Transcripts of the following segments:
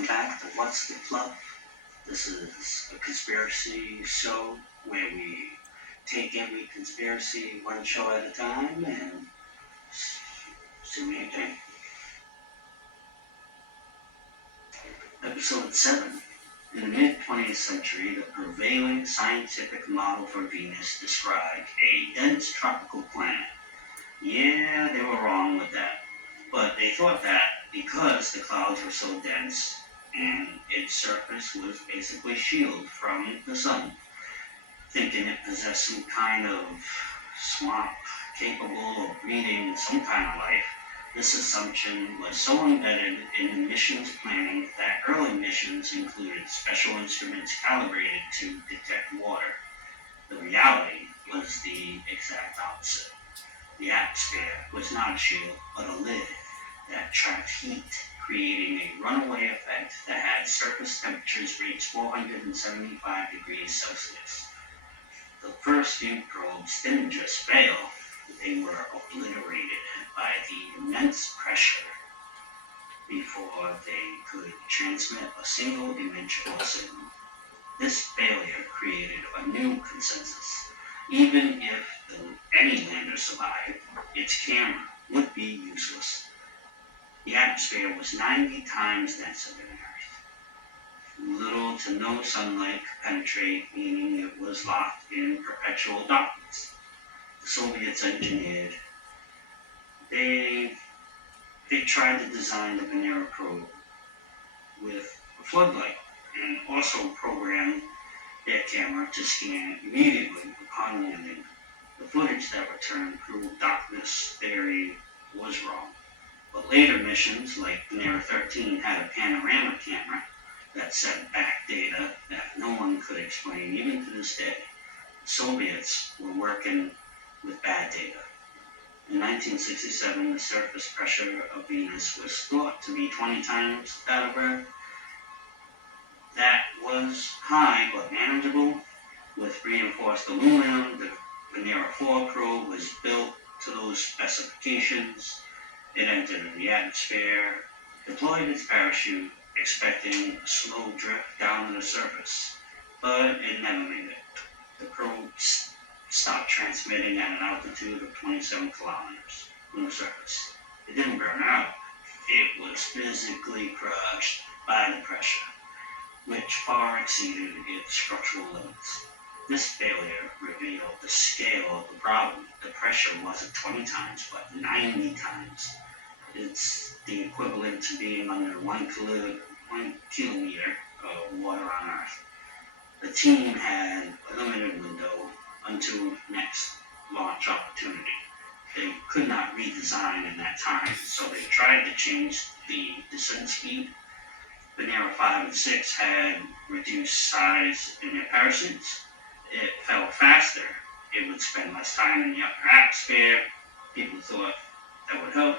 welcome back to What's the Fluff? This is a conspiracy show where we take every conspiracy one show at a time and see what you think. Episode 7. In the mid-20th century, the prevailing scientific model for Venus described a dense tropical planet. Yeah, they were wrong with that. But they thought that because the clouds were so dense and its surface was basically shielded from the sun, thinking it possessed some kind of swamp capable of breeding some kind of life, this assumption was so embedded in missions planning that early missions included special instruments calibrated to detect water. The reality was the exact opposite. The atmosphere was not a shield, but a lid that trapped heat, creating a runaway effect that had surface temperatures reach 475 degrees Celsius. The first few probes didn't just fail, they were obliterated by the immense pressure before they could transmit a single image or signal. This failure created a new consensus. Even if any lander survived, its camera would be useless. The atmosphere was 90 times denser than Earth. Little to no sunlight could penetrate, meaning it was locked in perpetual darkness. The Soviets engineered. They tried to design the Venera probe with a floodlight and also programmed their camera to scan immediately upon landing. The footage that returned proved darkness theory was wrong. But later missions, like Venera 13, had a panorama camera that sent back data that no one could explain, even to this day. The Soviets were working with bad data. In 1967, the surface pressure of Venus was thought to be 20 times that of Earth. That was high but manageable. With reinforced aluminum, the Venera 4 probe was built to those specifications. It entered the atmosphere, deployed its parachute, expecting a slow drift down to the surface, but it never made it. The probe stopped transmitting at an altitude of 27 kilometers from the surface. It didn't burn out. It was physically crushed by the pressure, which far exceeded its structural limits. This failure revealed the scale of the problem. The pressure wasn't 20 times, but 90 times. It's the equivalent to being under 1 kilometer of water on Earth. The team had a limited window until next launch opportunity. They could not redesign in that time, so they tried to change the descent speed. Venera 5 and 6 had reduced size in their parachutes. It fell faster. It would spend less time in the upper atmosphere. People thought that would help,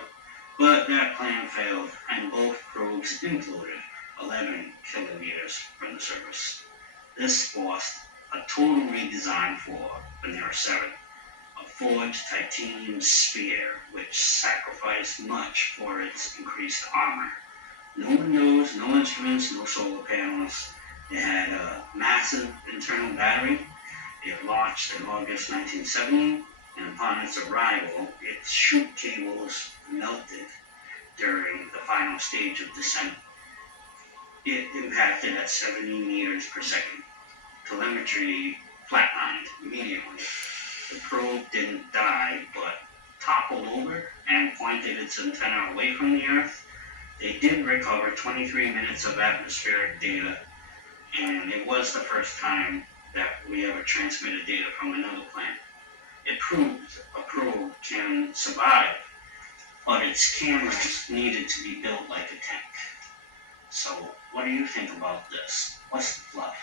but that plan failed, and both probes imploded 11 kilometers from the surface. This forced a total redesign for Venera 7, a forged titanium sphere which sacrificed much for its increased armor. No windows, no instruments, no solar panels. It had a massive internal battery. It launched in August 1970, and upon its arrival, its chute cables melted during the final stage of descent. It impacted at 70 meters per second. Telemetry flatlined immediately. The probe didn't die, but toppled over and pointed its antenna away from the Earth. They did recover 23 minutes of atmospheric data, and it was the first time that we ever transmitted data from another planet. It proved a probe can survive, but its cameras needed to be built like a tank. So, what do you think about this? What's the fluff?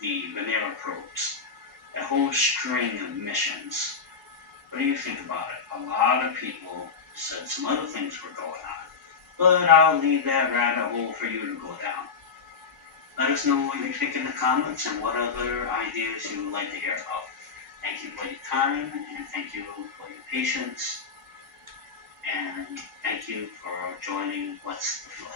The Venera probes. A whole string of missions. What do you think about it? A lot of people said some other things were going on, but I'll leave that rabbit hole for you to go down. Let us know what you think in the comments and what other ideas you would like to hear about. Thank you for your time, and thank you for your patience, and thank you for joining What's the Fluff.